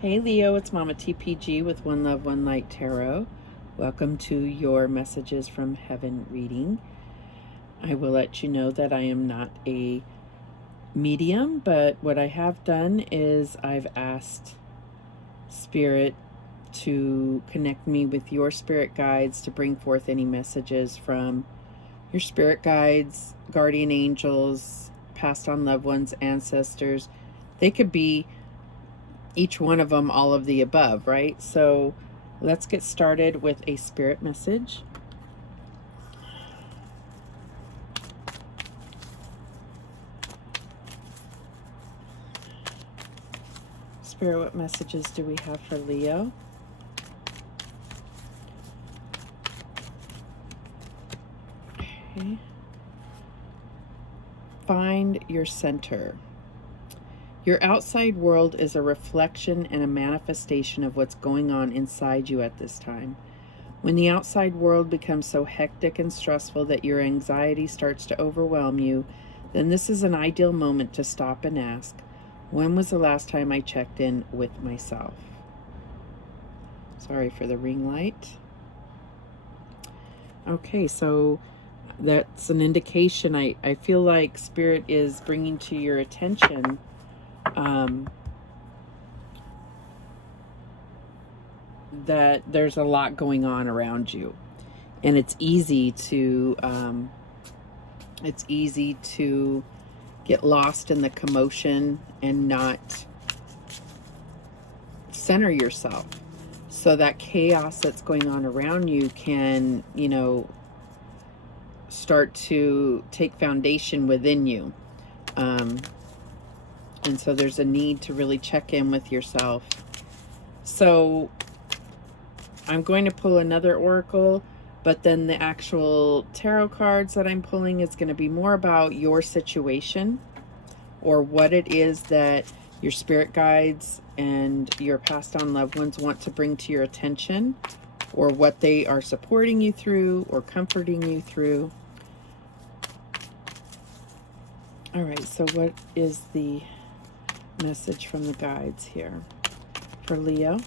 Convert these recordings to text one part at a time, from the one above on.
Hey Leo, it's Mama TPG with One Love, One Light Tarot. Welcome to your Messages from Heaven reading. I will let you know that I am not a medium, but what I have done is I've asked Spirit to connect me with your spirit guides to bring forth any messages from your spirit guides, guardian angels, passed on loved ones, ancestors. They could be each one of them, all of the above, right? So let's get started with a spirit message. Spirit, what messages do we have for Leo? Okay. Find your center. Your outside world is a reflection and a manifestation of what's going on inside you at this time. When the outside world becomes so hectic and stressful that your anxiety starts to overwhelm you, then this is an ideal moment to stop and ask, when was the last time I checked in with myself? Sorry for the ring light. Okay, so that's an indication. I feel like Spirit is bringing to your attention that there's a lot going on around you, and it's easy to get lost in the commotion and not center yourself. So that chaos that's going on around you can, start to take foundation within you. And so there's a need to really check in with yourself. So I'm going to pull another oracle, but then the actual tarot cards that I'm pulling is going to be more about your situation, or what it is that your spirit guides and your passed on loved ones want to bring to your attention, or what they are supporting you through or comforting you through. All right, so what is the message from the guides here for Leo?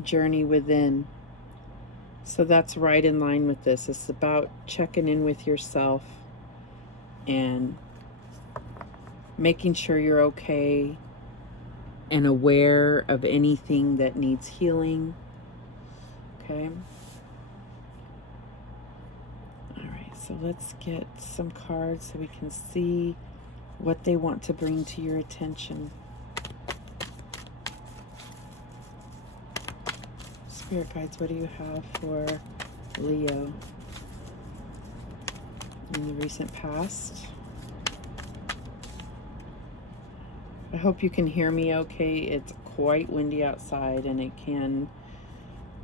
Journey within. So that's right in line with this. It's about checking in with yourself and making sure you're okay and aware of anything that needs healing. Okay. All right, so let's get some cards so we can see what they want to bring to your attention. Spirit guides, what do you have for Leo in the recent past? I hope you can hear me okay. It's quite windy outside, and it can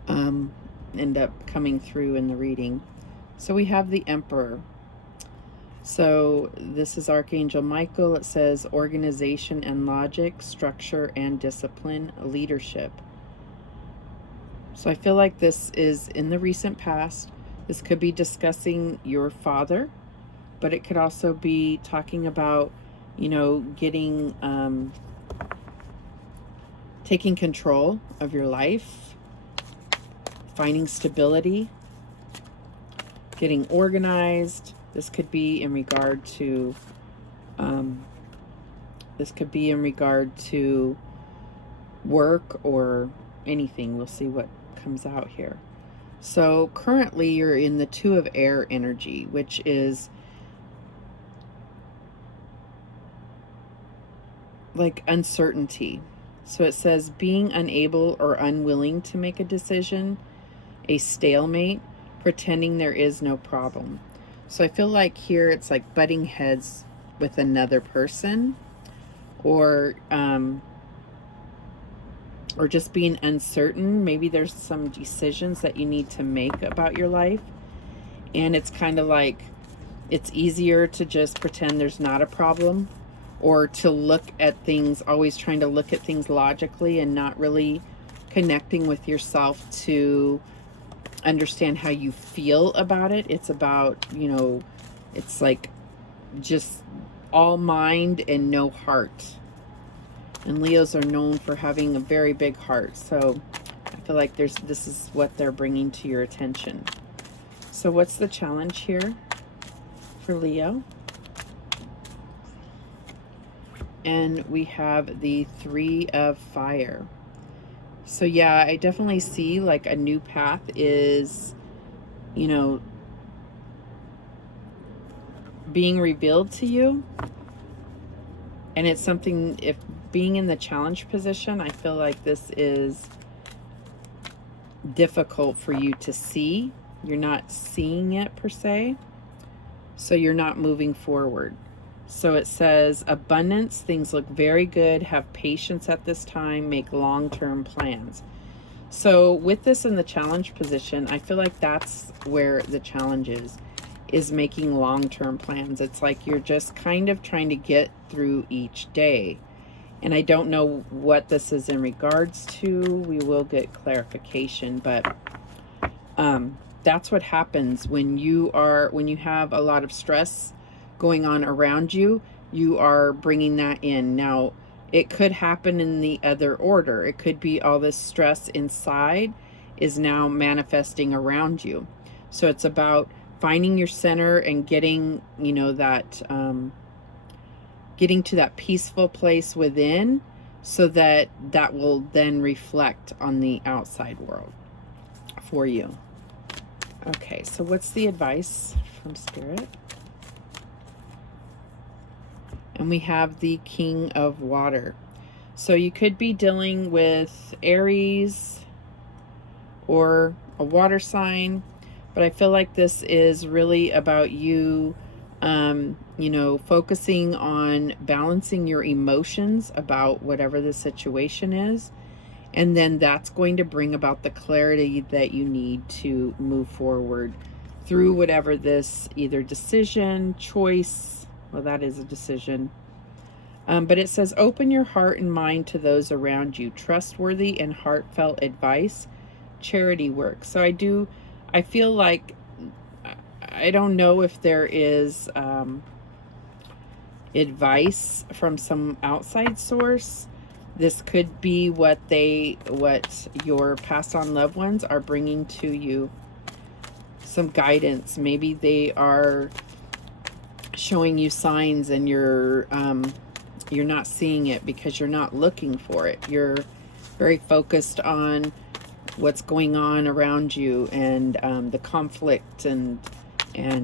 end up coming through in the reading. So we have the Emperor. So this is Archangel Michael. It says organization and logic, structure and discipline, leadership. So I feel like this is in the recent past. This could be discussing your father, but it could also be talking about, getting, taking control of your life, finding stability, getting organized. This could be in regard to, work or anything. We'll see what comes out here. So currently you're in the Two of Air energy, which is like uncertainty. So it says being unable or unwilling to make a decision, a stalemate, pretending there is no problem. So I feel like here it's like butting heads with another person, or just being uncertain. Maybe there's some decisions that you need to make about your life, and it's kind of like it's easier to just pretend there's not a problem, or to look at things, always trying to look at things logically and not really connecting with yourself to understand how you feel about it. It's about, it's like just all mind and no heart. And Leos are known for having a very big heart. So I feel like this is what they're bringing to your attention. So what's the challenge here for Leo? And we have the 3 of Fire. So yeah, I definitely see like a new path is, you know, being revealed to you. And it's something, if being in the challenge position, I feel like this is difficult for you to see. You're not seeing it per se, so you're not moving forward. So it says abundance, things look very good, have patience at this time, make long-term plans. So with this in the challenge position, I feel like that's where the challenge is making long-term plans. It's like you're just kind of trying to get through each day. And I don't know what this is in regards to. We will get clarification, but that's what happens when you have a lot of stress going on around you. You are bringing that in. Now, it could happen in the other order. It could be all this stress inside is now manifesting around you. So it's about finding your center and getting, you know, that getting to that peaceful place within, so that that will then reflect on the outside world for you. Okay, so what's the advice from Spirit? And we have the King of Water. So you could be dealing with Aries or a water sign, but I feel like this is really about you, you know, focusing on balancing your emotions about whatever the situation is. And then that's going to bring about the clarity that you need to move forward through whatever this either decision, choice, well, that is a decision. But it says, open your heart and mind to those around you. Trustworthy and heartfelt advice, charity work. So I feel like, I don't know if there is advice from some outside source. This could be what your passed on loved ones are bringing to you. Some guidance. Maybe they are showing you signs and you're not seeing it because you're not looking for it. You're very focused on what's going on around you and the conflict and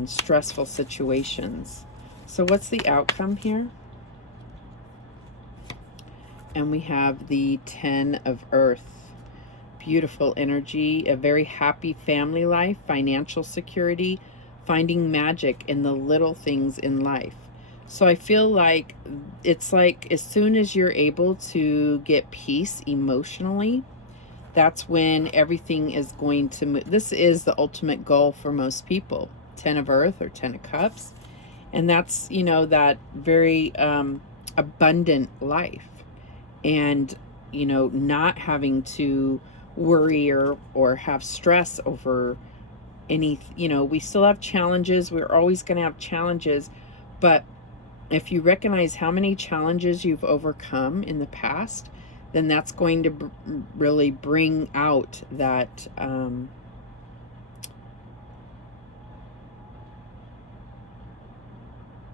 stressful situations. So what's the outcome here? And we have the 10 of Earth. Beautiful energy, a very happy family life, financial security, finding magic in the little things in life. So I feel like it's like as soon as you're able to get peace emotionally, that's when everything is going to move. This is the ultimate goal for most people. 10 of Earth or 10 of Cups. And that's, you know, that very abundant life. And, you know, not having to worry or have stress over any, you know, we still have challenges. We're always going to have challenges. But if you recognize how many challenges you've overcome in the past, then that's going to really bring out that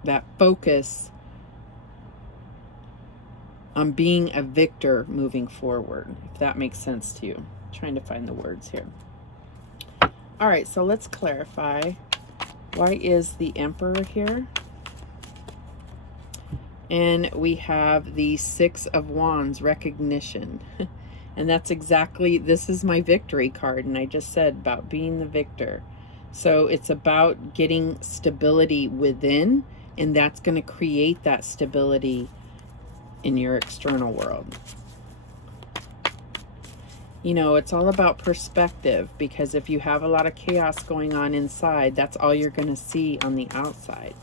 that focus on being a victor moving forward, if that makes sense to you. I'm trying to find the words here. All right, so let's clarify. Why is the Emperor here? And we have the 6 of Wands, recognition. And that's exactly, this is my victory card. And I just said about being the victor. So it's about getting stability within, and that's going to create that stability in your external world. You know, it's all about perspective, because if you have a lot of chaos going on inside, that's all you're going to see on the outside.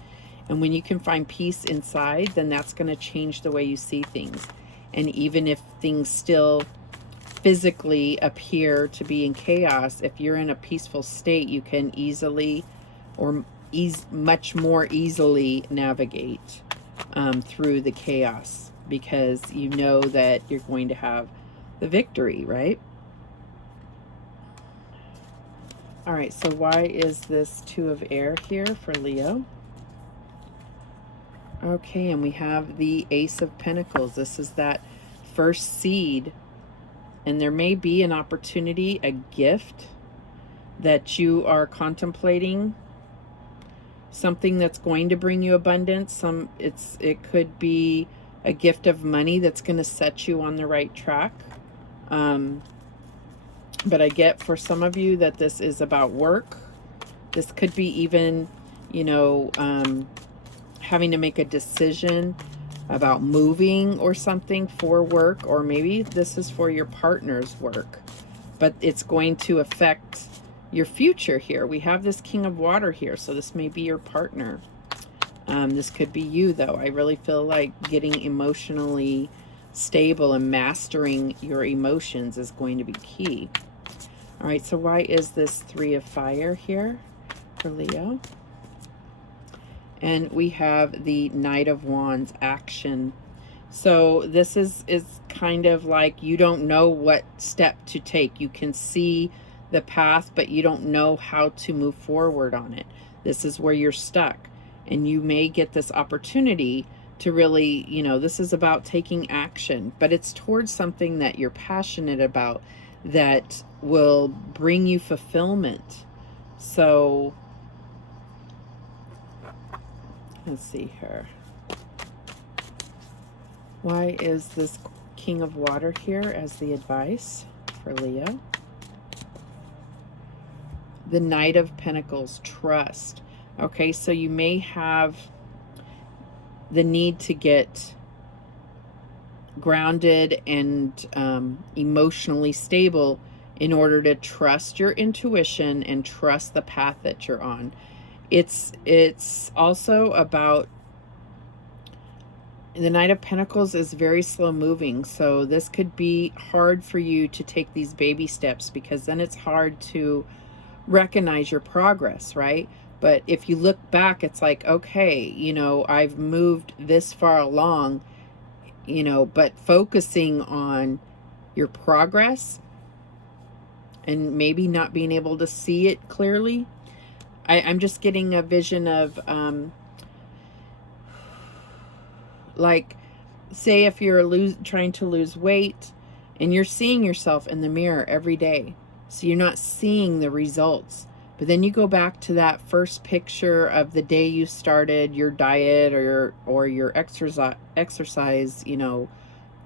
And when you can find peace inside, then that's going to change the way you see things. And even if things still physically appear to be in chaos, if you're in a peaceful state, you can easily or much more easily navigate through the chaos, because you know that you're going to have the victory, right? All right, so why is this Two of Air here for Leo? Okay, and we have the Ace of Pentacles. This is that first seed, and there may be an opportunity, a gift that you are contemplating, something that's going to bring you abundance. It could be a gift of money that's going to set you on the right track. But I get for some of you that this is about work. This could be even, you know, having to make a decision about moving or something for work, or maybe this is for your partner's work, but it's going to affect your future here. We have this King of Water here, so this may be your partner. This could be you, though. I really feel like getting emotionally stable and mastering your emotions is going to be key. All right, so why is this Three of Fire here for Leo? And we have the Knight of Wands, action. So this is kind of like you don't know what step to take. You can see the path, but you don't know how to move forward on it. This is where you're stuck. And you may get this opportunity to really, you know, this is about taking action, but it's towards something that you're passionate about that will bring you fulfillment. So let's see here. Why is this King of Water here as the advice for Leo? The Knight of Pentacles, trust. Okay, so you may have the need to get grounded and emotionally stable in order to trust your intuition and trust the path that you're on. It's also about, the Knight of Pentacles is very slow moving, so this could be hard for you to take these baby steps, because then it's hard to recognize your progress, right? But if you look back, it's like, okay, you know, I've moved this far along, you know, but focusing on your progress and maybe not being able to see it clearly. I'm just getting a vision of, like, say if you're trying to lose weight and you're seeing yourself in the mirror every day, so you're not seeing the results. But then you go back to that first picture of the day you started your diet or your exercise, you know,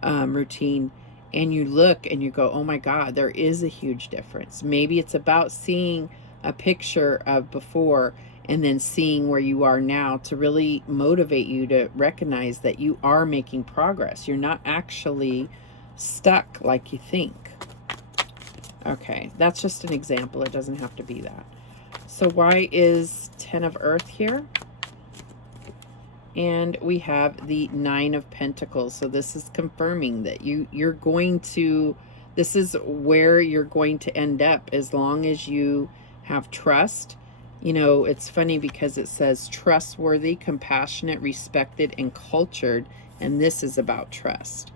routine, and you look and you go, oh my God, there is a huge difference. Maybe it's about seeing a picture of before and then seeing where you are now to really motivate you to recognize that you are making progress. You're not actually stuck like you think. Okay, that's just an example. It doesn't have to be that. So why is 10 of Earth here? And we have the 9 of Pentacles. So this is confirming that you're going to, this is where you're going to end up as long as you have trust. You know, it's funny because it says trustworthy, compassionate, respected, and cultured. And this is about trust.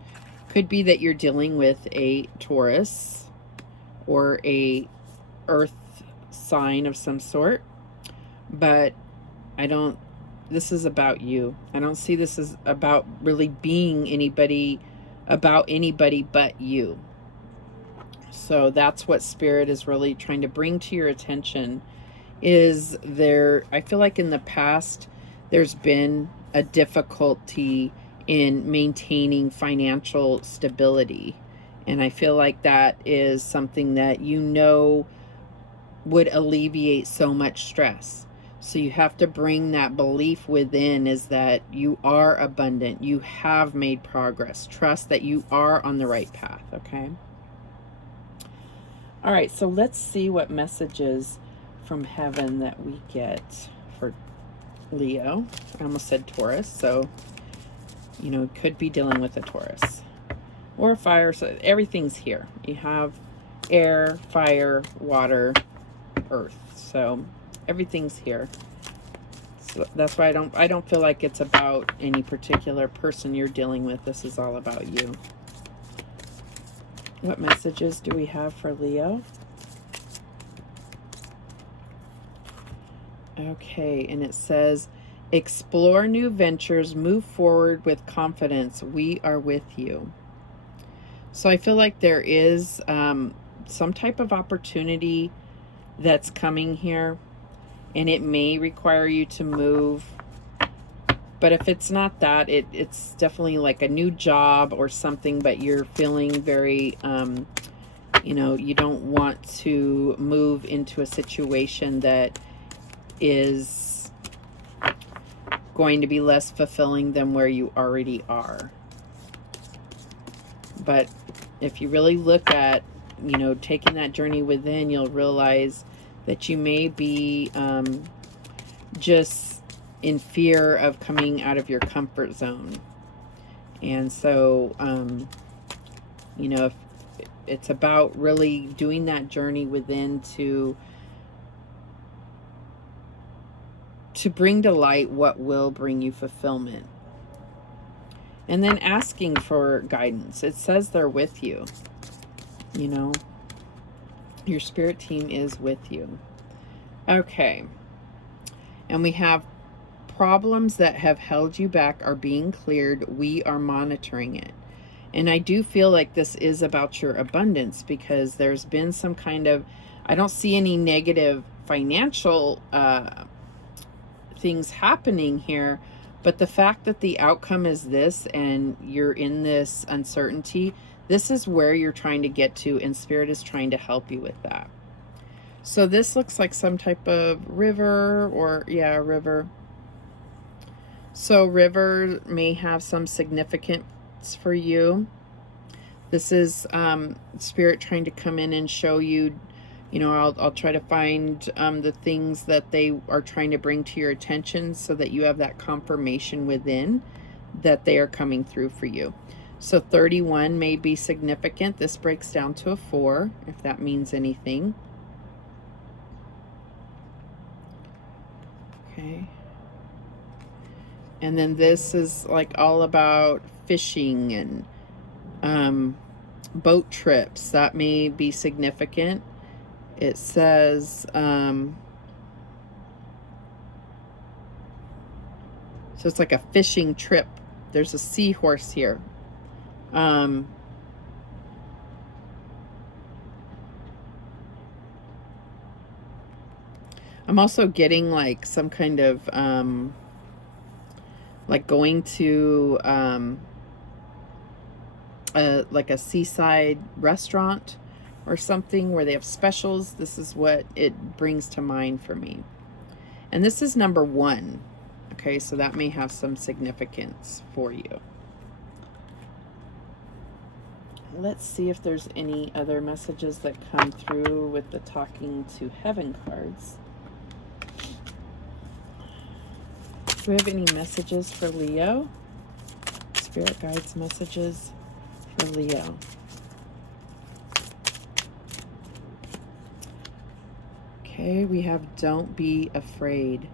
Could be that you're dealing with a Taurus or a earth sign of some sort, but this is about you. I don't see this as about really being anybody but you. So that's what Spirit is really trying to bring to your attention. Is there, I feel like in the past there's been a difficulty in maintaining financial stability, and I feel like that is something that you know would alleviate so much stress. So you have to bring that belief within, is that you are abundant, you have made progress, trust that you are on the right path. Okay, all right, so let's see what messages from heaven that we get for Leo. I almost said Taurus, so you know, could be dealing with a Taurus or fire. So everything's here. You have air, fire, water, earth. So everything's here. So that's why I don't feel like it's about any particular person you're dealing with. This is all about you. What messages do we have for Leo? Okay, and it says, explore new ventures, move forward with confidence. We are with you. So I feel like there is some type of opportunity that's coming here, and it may require you to move. But if it's not that, it's definitely like a new job or something, but you're feeling very, you know, you don't want to move into a situation that is going to be less fulfilling than where you already are. But if you really look at, you know, taking that journey within, you'll realize that you may be just in fear of coming out of your comfort zone. And so, you know, if it's about really doing that journey within to bring to light what will bring you fulfillment. And then asking for guidance. It says they're with you. You know, your spirit team is with you. Okay. And we have problems that have held you back are being cleared. We are monitoring it. And I do feel like this is about your abundance, because there's been some kind of, I don't see any negative financial things happening here, but the fact that the outcome is this and you're in this uncertainty, this is where you're trying to get to, and Spirit is trying to help you with that. So this looks like some type of river, or yeah, a river. So river may have some significance for you. This is Spirit trying to come in and show you, you know, I'll try to find the things that they are trying to bring to your attention so that you have that confirmation within that they are coming through for you. So 31 may be significant. This breaks down to a 4, if that means anything. Okay. And then this is like all about fishing and boat trips. That may be significant. It says, so it's like a fishing trip. There's a seahorse here. I'm also getting like some kind of, like going to, like a seaside restaurant or something where they have specials. This is what it brings to mind for me. And this is number 1. Okay, so that may have some significance for you. Let's see if there's any other messages that come through with the talking to heaven cards. Do we have any messages for Leo? Spirit guides messages for Leo. Okay, we have don't be afraid.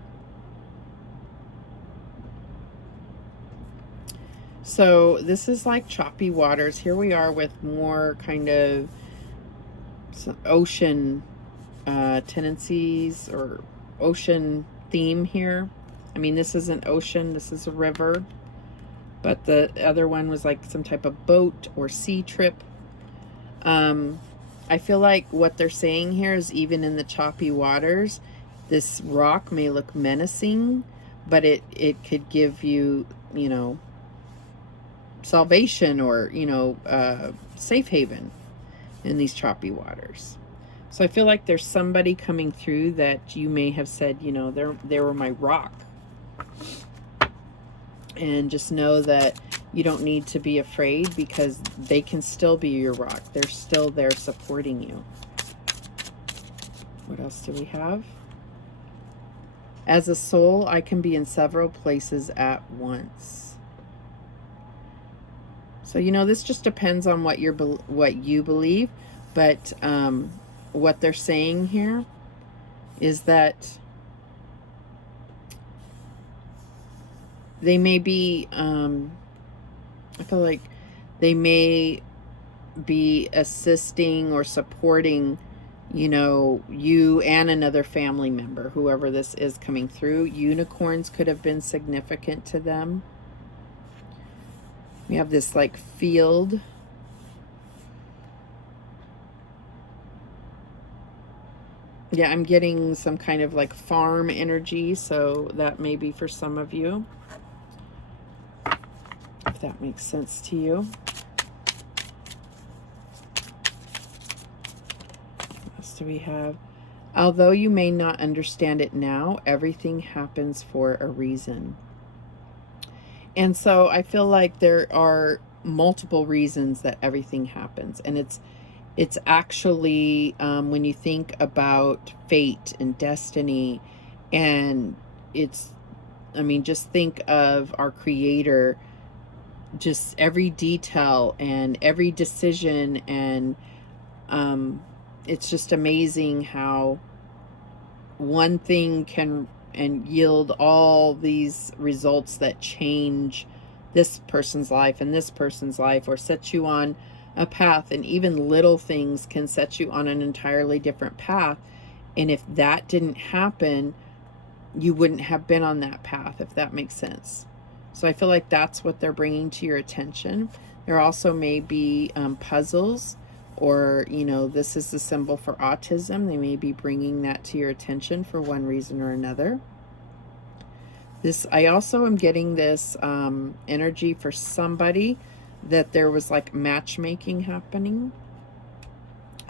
So this is like choppy waters. Here we are with more kind of ocean tendencies or ocean theme here. I mean, this isn't ocean, this is a river. But the other one was like some type of boat or sea trip. I feel like what they're saying here is even in the choppy waters, this rock may look menacing, but it could give you, you know, salvation or, you know, safe haven in these choppy waters. So I feel like there's somebody coming through that you may have said, you know, they were my rock. And just know that you don't need to be afraid, because they can still be your rock. They're still there supporting you. What else do we have? As a soul, I can be in several places at once. So, you know, this just depends on what you believe. But what they're saying here is that they may be, I feel like they may be assisting or supporting, you know, you and another family member, whoever this is coming through. Unicorns could have been significant to them. We have this like field. Yeah, I'm getting some kind of like farm energy, so that may be for some of you, if that makes sense to you. What else do we have? Although you may not understand it now, everything happens for a reason. And so I feel like there are multiple reasons that everything happens, and it's actually, when you think about fate and destiny, and it's, I mean, just think of our Creator, just every detail and every decision, and it's just amazing how one thing can and yield all these results that change this person's life and this person's life, or set you on a path. And even little things can set you on an entirely different path. And if that didn't happen, you wouldn't have been on that path, if that makes sense. So I feel like that's what they're bringing to your attention. There also may be puzzles, or, you know, this is the symbol for autism. They may be bringing that to your attention for one reason or another. This, I also am getting this energy for somebody that there was like matchmaking happening,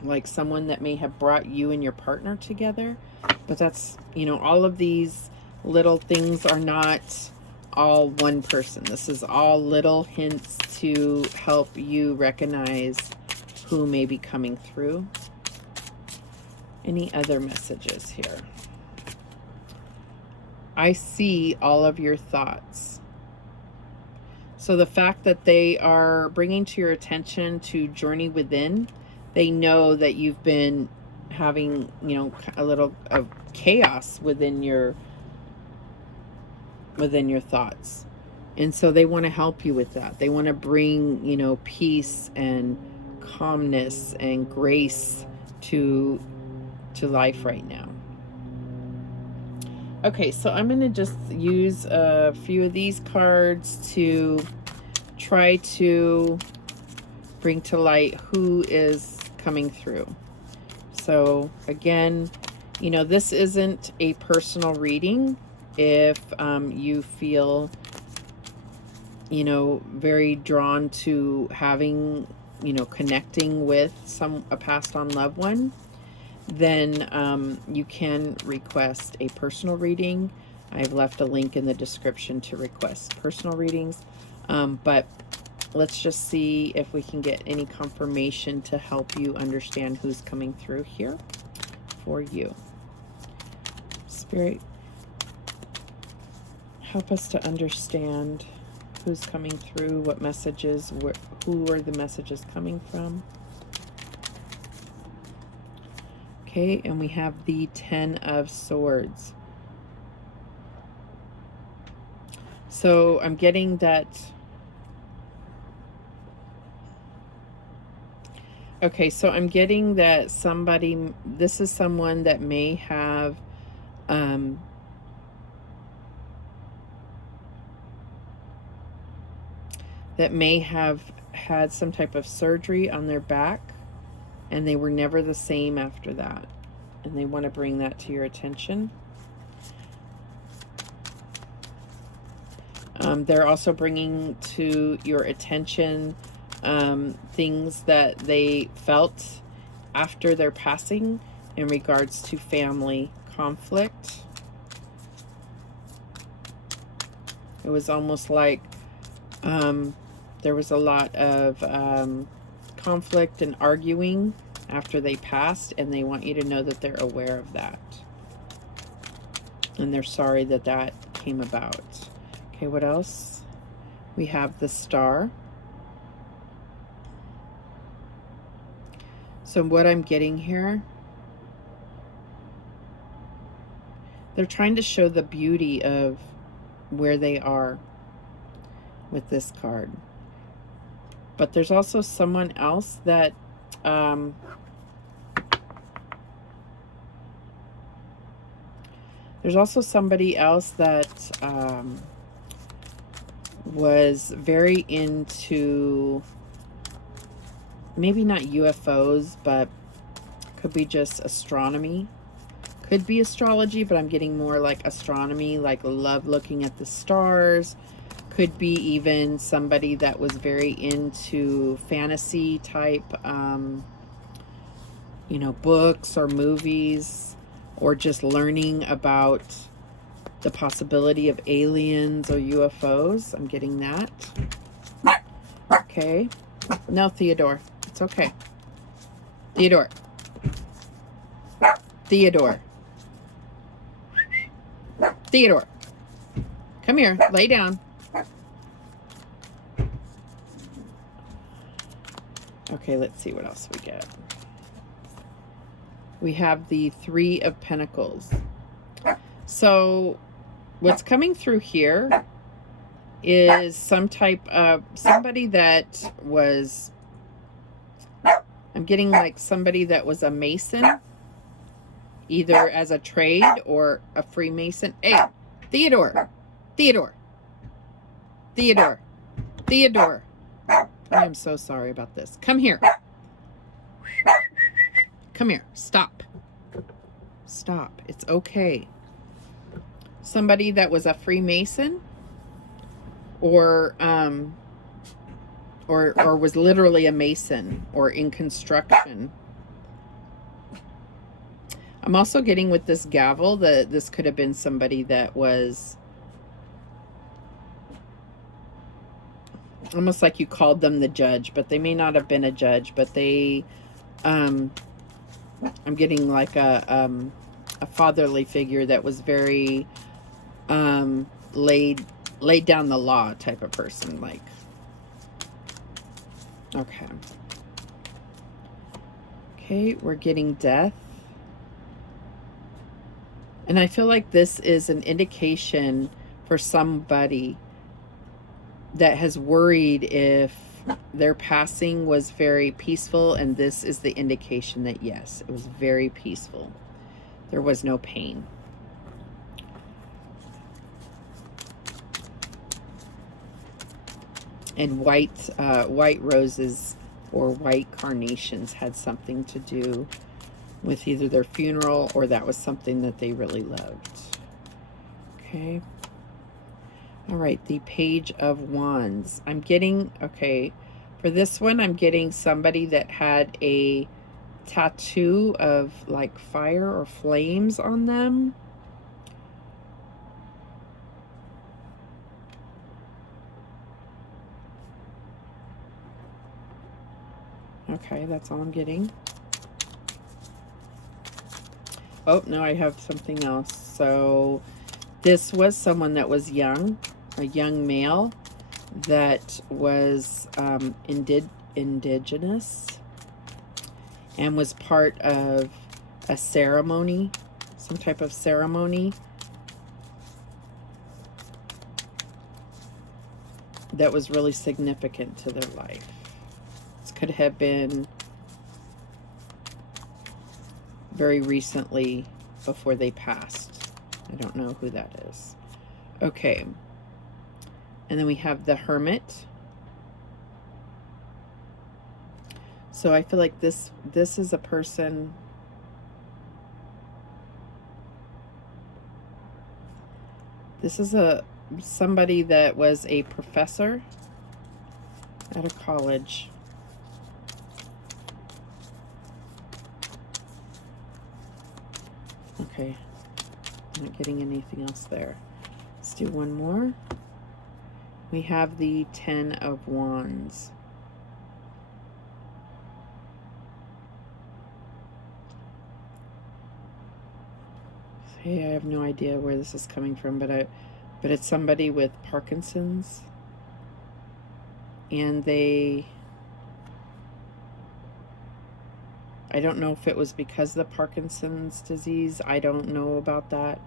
like someone that may have brought you and your partner together. But that's, you know, all of these little things are not all one person. This is all little hints to help you recognize who may be coming through. Any other messages here? I see all of your thoughts. So the fact that they are bringing to your attention to journey within, they know that you've been having, you know, a little of chaos within your thoughts. And so they want to help you with that. They want to bring, you know, peace and calmness and grace to life right now. Okay, so I'm going to just use a few of these cards to try to bring to light who is coming through. So again, you know, this isn't a personal reading. If you feel, you know, very drawn to having, you know, connecting with a passed on loved one, then you can request a personal reading. I've left a link in the description to request personal readings. But let's just see if we can get any confirmation to help you understand who's coming through here for you. Spirit, help us to understand who's coming through, what messages, who are the messages coming from. Okay, and we have the 10 of Swords. So I'm getting that. Okay, so I'm getting that somebody, this is someone that may have had some type of surgery on their back, and they were never the same after that. And they want to bring that to your attention. They're also bringing to your attention things that they felt after their passing in regards to family conflict. It was almost like there was a lot of conflict and arguing after they passed, and they want you to know that they're aware of that. And they're sorry that that came about. Okay, what else? We have the Star. So what I'm getting here, they're trying to show the beauty of where they are. with this card. But there's also someone else that there's also somebody else that was very into, maybe not UFOs, but could be just astronomy. Could be astrology, but I'm getting more like astronomy, like love looking at the stars. Could be even somebody that was very into fantasy type, you know, books or movies, or just learning about the possibility of aliens or UFOs. I'm getting that. Okay. No, Theodore. It's okay. Theodore. Theodore. Theodore. Come here. Lay down. Okay, let's see what else we get. We have the Three of Pentacles. So what's coming through here is some type of somebody that was, I'm getting like somebody that was a Mason, either as a trade or a Freemason. Hey, Theodore, Theodore, Theodore, Theodore. I am so sorry about this. Come here. Come here. Stop. Stop. It's okay. Somebody that was a Freemason, or was literally a Mason, or in construction. I'm also getting with this gavel that this could have been somebody that was almost like you called them the judge, but they may not have been a judge, but they, I'm getting like a fatherly figure that was very laid down the law type of person, like. Okay, we're getting death. And I feel like this is an indication for somebody that has worried if their passing was very peaceful, and this is the indication that yes, it was very peaceful. There was no pain. And white roses or white carnations had something to do with either their funeral or that was something that they really loved. Okay. All right, the Page of Wands. I'm getting, okay, for this one, I'm getting somebody that had a tattoo of like fire or flames on them. Okay, that's all I'm getting. Oh, no, I have something else. So this was someone that was young, a young male that was indigenous and was part of a ceremony, some type of ceremony that was really significant to their life. This could have been very recently before they passed. I don't know who that is. Okay. And then we have the Hermit. So I feel like this is a person, this is somebody that was a professor at a college. Okay, I'm not getting anything else there. Let's do one more. We have the Ten of Wands. Hey, I have no idea where this is coming from, but it's somebody with Parkinson's, and I don't know if it was because of the Parkinson's disease. I don't know about that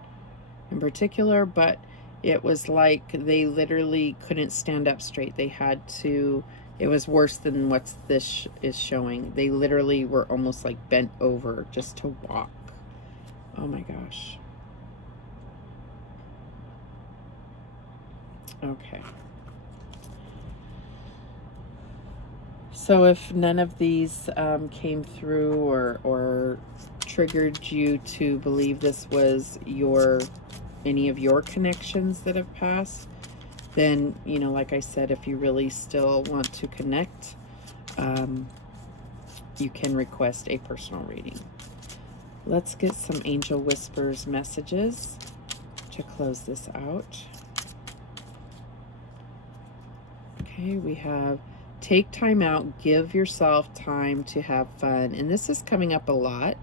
in particular, but It was like they literally couldn't stand up straight. They had to, it was worse than what this is showing. They literally were almost like bent over just to walk. Oh my gosh. Okay. So if none of these came through or triggered you to believe this was any of your connections that have passed, then, you know, like I said, if you really still want to connect, you can request a personal reading. Let's get some Angel Whispers messages to close this out. Okay, we have take time out, give yourself time to have fun. And this is coming up a lot.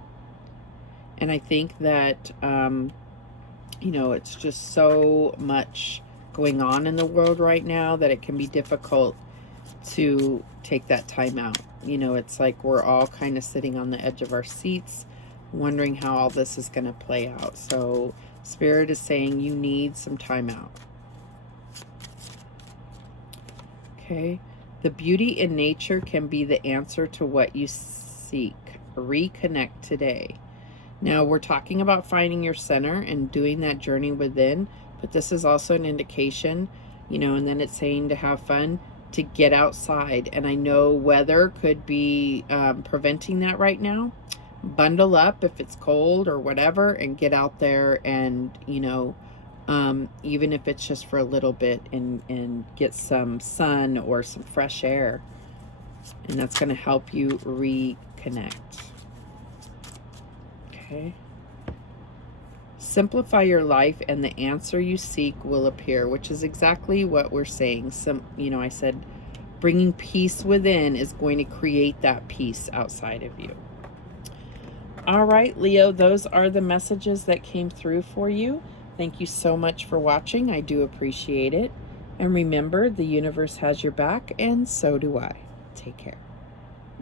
And I think that, you know, it's just so much going on in the world right now that it can be difficult to take that time out. You know, it's like we're all kind of sitting on the edge of our seats, wondering how all this is going to play out. So Spirit is saying you need some time out. Okay. The beauty in nature can be the answer to what you seek. Reconnect today. Now, we're talking about finding your center and doing that journey within, but this is also an indication, you know, and then it's saying to have fun, to get outside. And I know weather could be preventing that right now. Bundle up if it's cold or whatever and get out there and, you know, even if it's just for a little bit, and get some sun or some fresh air. And that's going to help you reconnect. Okay. Simplify your life and the answer you seek will appear, which is exactly what we're saying. You know, I said bringing peace within is going to create that peace outside of you. All right, Leo, those are the messages that came through for you. Thank you so much for watching. I do appreciate it. And remember, the universe has your back, and so do I. Take care.